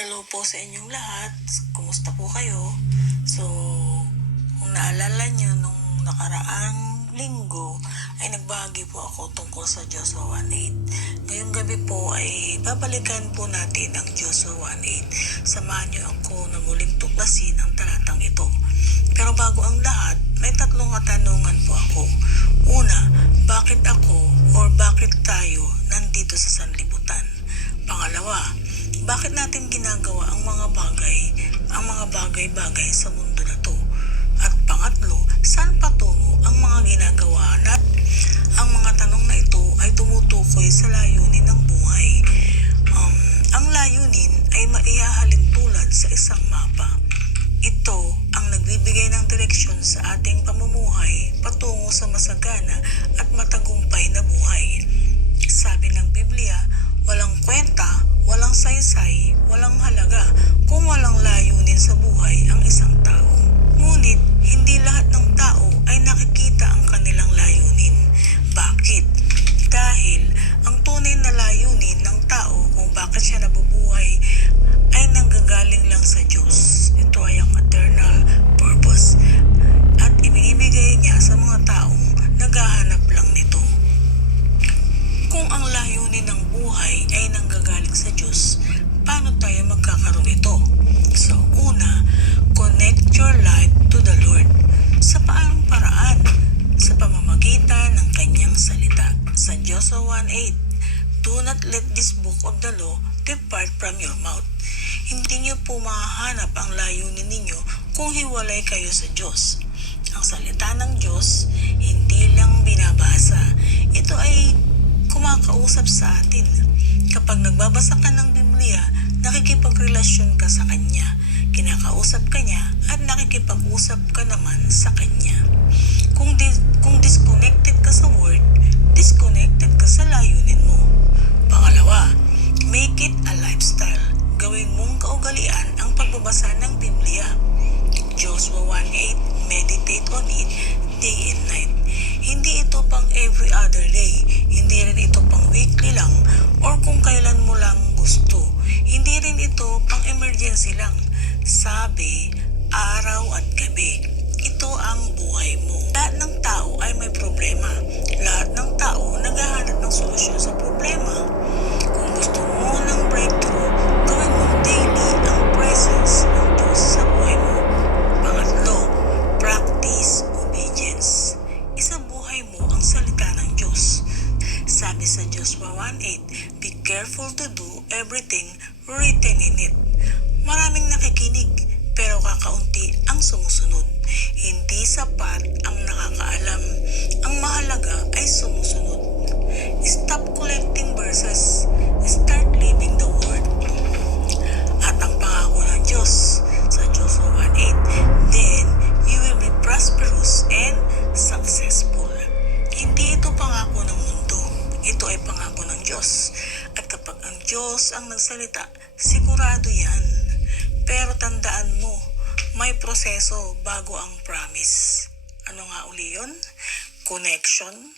Hello po sa inyong lahat. Kumusta po kayo? So, kung naalala nyo, nung nakaraang linggo ay nagbahagi po ako tungkol sa Joshua 1:8. Ngayong gabi po ay babalikan po natin ang Joshua 1:8. Samahan nyo ako na muling tuklasin ang talatang ito. Pero bago ang lahat, may tatlong katanungan po ako. Una, bakit ako or bakit tayo nandito sa sanlibutan? Pangalawa, bakit natin ginagawa ang mga bagay-bagay sa mundo na to? At pangatlo, saan patungo ang mga ginagawa natin? Ang mga tanong na ito ay tumutukoy sa layunin ng buhay. Ang layunin ay maihahalin tulad sa isang mapa. Ito ang nagbibigay ng direksyon sa ating pamumuhay patungo sa masagana at matagumpay na buhay. Sabi ng Biblia, walang kwenta, walang saysay, walang halaga kung walang layunin sa buhay ang isang tao. Ngunit, hindi lahat ng tao ay nakikita ang kanilang layunin. Bakit? Dahil ang tunay na layunin ng tao kung bakit siya nabubuhay ay nanggagaling lang sa Diyos. Ito ay ang eternal purpose at ibinibigay niya sa mga taong naghahanap lang nito. Kung ang layunin ng buhay ay nanggagaling sa Diyos, paano tayo magkakaroon ito? So, una, connect your life to the Lord. Sa paanong paraan? Sa pamamagitan ng kanyang salita. Sa Joshua 1:8, do not let this book of the law depart from your mouth. Hindi niyo po mahahanap ang layunin ninyo kung hiwalay kayo sa Diyos. Ang salita ng Diyos, hindi lang binabasa. Ito ay kumakausap sa atin. Kapag nagbabasa ka ng Biblia, nakikipagrelasyon ka sa Kanya. Kinakausap ka niya at nakikipag-usap ka naman sa Kanya. Kung disconnected ka sa Word, disconnected ka sa layunin mo. Pangalawa, make it a lifestyle. Gawin mong kaugalian ang pagbabasa ng Biblia. Joshua 1:8, meditate on it day and night. Hindi ito pang every other day. Hindi rin ito pang weekly lang or kung kailan mo lang gusto. Hindi rin ito pang emergency lang. Sabi, araw at gabi. Ito ang buhay mo. Lahat ng tao ay may problema. Lahat ng tao naghahanap ng solusyon sa problema. Kung gusto mo ng breakthrough, gawin mong daily ang presence ng Diyos sa buhay mo. Pangatlo, practice obedience. Isabuhay mo ang salita ng Diyos. Sabi sa Joshua 1:8, be careful to do everything written in it. Maraming nakikinig, pero kakaunti ang sumusunod. Hindi sapat ang nakakaalam. Ang mahalaga ay sumusunod. Stop collecting verses. Start living the word. At ang pangako ng Diyos sa Joshua 1:8, then you will be prosperous and successful. Hindi ito pangako ng mundo. Ito ay pangako ng Diyos. At kapag ang Diyos ang nagsalita, sigurado yan. Pero tandaan mo, may proseso bago ang promise. Ano nga uli yun? Connection,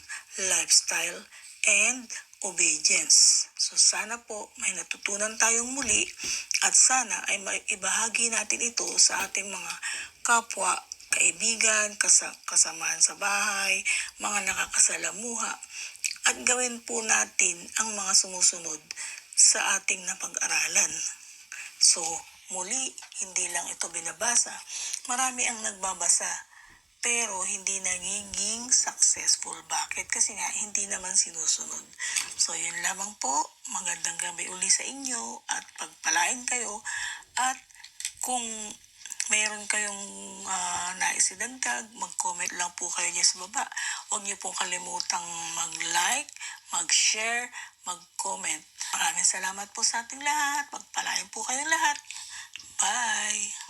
lifestyle, and obedience. So sana po may natutunan tayong muli at sana ay maibahagi natin ito sa ating mga kapwa, kaibigan, kasamahan sa bahay, mga nakakasalamuha, at gawin po natin ang mga sumusunod sa ating napag-aralan. So, muli, hindi lang ito binabasa. Marami ang nagbabasa, pero hindi nagiging successful. Bakit? Kasi nga, hindi naman sinusunod. So, yun lamang po. Magandang gabi uli sa inyo at pagpalain kayo. At kung mayroon kayong nais idagdag, mag-comment lang po kayo niya sa baba. Huwag niyo pong kalimutang mag-like, mag-share, mag-comment. Maraming salamat po sa ating lahat. Pagpalain po kayong lahat. Bye!